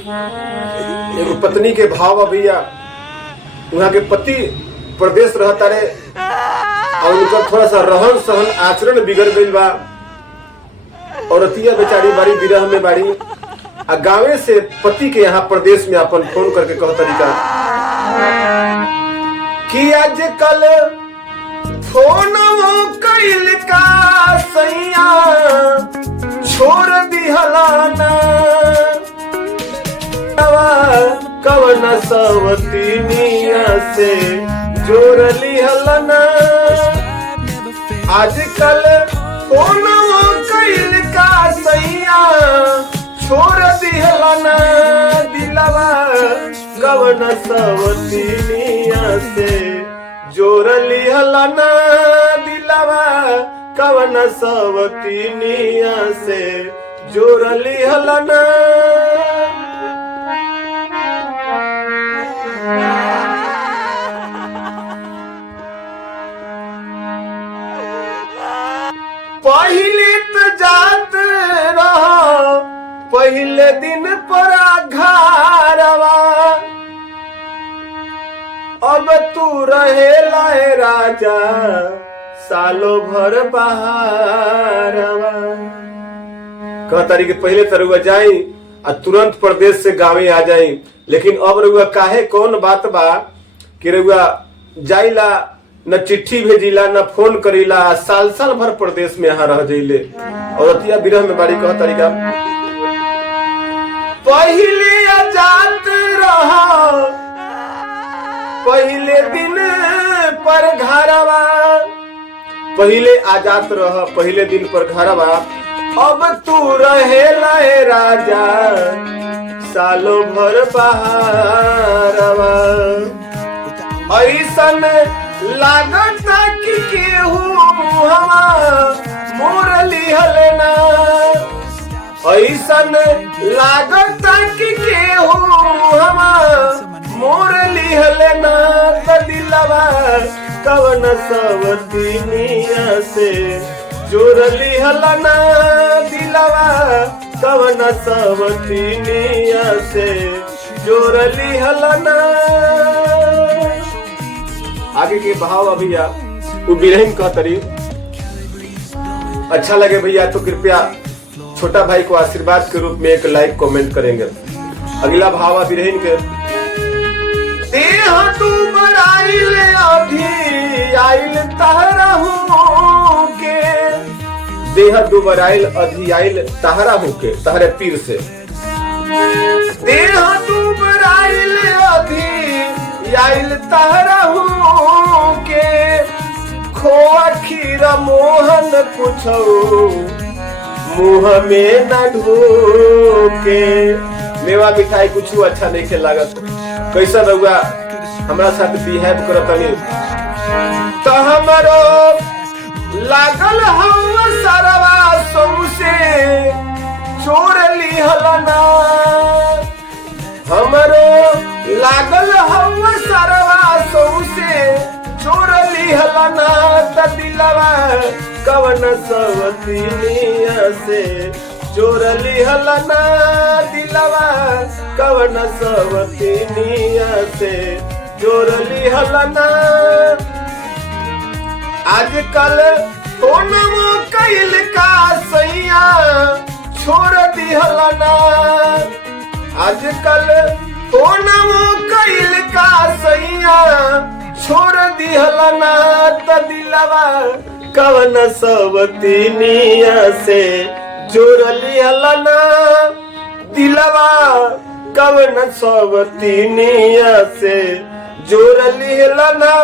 एगो पत्नी के भाव भैया, वहाँ के पति प्रदेश रहता रे और उनका थोड़ा सा रहन सहन आचरण बिगड़ गई बा। औरतिया बेचारी बाड़ी विरह में बाड़ी, आ गाँवे से पति के यहाँ प्रदेश में अपन फोन करके कहो तरीका कि आजकल फोन कैल का सैया छोड़ दिहलाना, कवन सवतीनिया से जोड़ लिहलाना। आजकल फोन कैल का सैया छोड़ दिहलाना, दिलवा कवन सवतीनिया से जोड़ लिहलाना, दिलवा कवन सवतीनिया से जोड़ लिहलाना। पहले तो जात रहा पहले दिन पर घरवा, अब तू रहे लाए राजा सालों भर बहारवा। कह तारी के पहले तो रुआ जाई आ तुरंत प्रदेश से गाँव आ जाई, लेकिन अब रुआ काहे कौन बात बा कि रुआ जाइला न चिट्ठी भेजिला न फोन करीला, साल साल भर प्रदेश में यहाँ रह जाइले। औरतिया विरह में बाड़ी कह तारी का पहले आजाद रहा पहले दिन पर घरवा, पहले आजाद रह पहले दिन पर घरवा, अब तू रहे लाए राजा सालों भर बहारवा। ऐसन लागता कि केहू मुहवा मोर लिहलना, ऐसन लागता कि केहू मुहवा मोर लिहलना, दिलवा कवन सवतीनिया से जोड़ लिहलना, दिलवा कवन सवतीनिया से जोड़ लिहलना। आगे के भाव भैया वो बिरहीन कह तरी अच्छा लगे भैया तो कृपया छोटा भाई को आशीर्वाद के रूप में एक लाइक कमेंट करेंगे। अगला भाव बिरहीन के देह तू बराइल अभी आइल तहरा हूँ के, देह तू बराइल अभी आइल तहरा हूँ के तहरे पीर से, देह तू बराइल अभी आइल तहरा हूँ के, खोआ खीर मोहन कुछो मुँह में न ढोके। मेवा मिठाई कुछ अच्छा नहीं खेल लागत, कैसा रहुआ हमारा साथ बिहेव करतनी तो हमरो लागल हम सरवा सौसे छोड़ लिहलना, हमरो लागल हम सरवा सौसे छोड़ लिहलना, दिलवा कवन सवतीनिया से जोड़ लिहलना, दिलवा कवन सवतीनिया से जोड़ लिहलना। आजकल फोनवो कैल का सैया छोड़ दिहलना, आजकल फोनवो कैल का सैया छोड़ दिहलना, दिलवा कवन सवतीनिया से जोड़ लिहलना, दिलवा कवन सवतीनिया से जोड़ लिहलना।